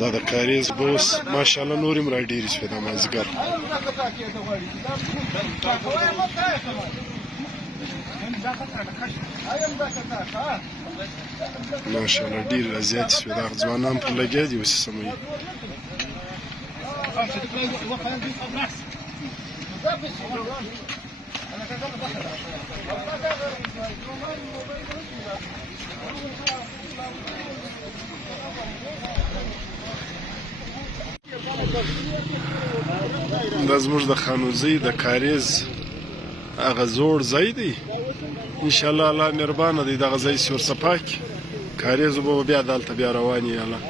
دا د کاریز بوس ماشاءالله نور هم راډېرې شوې د مازدیګر ماشاءالله ډېرې رازیاتې شوې دا ځوانان پر لګیا دي اوس یې سموي دا زموږ د خانوزۍ د کاریز هغه زوړ ځای دی انشاءالله الله مهربانه دی دغه ځای سور صفا کړي کاریز به بیا دلته بیا روان یې الله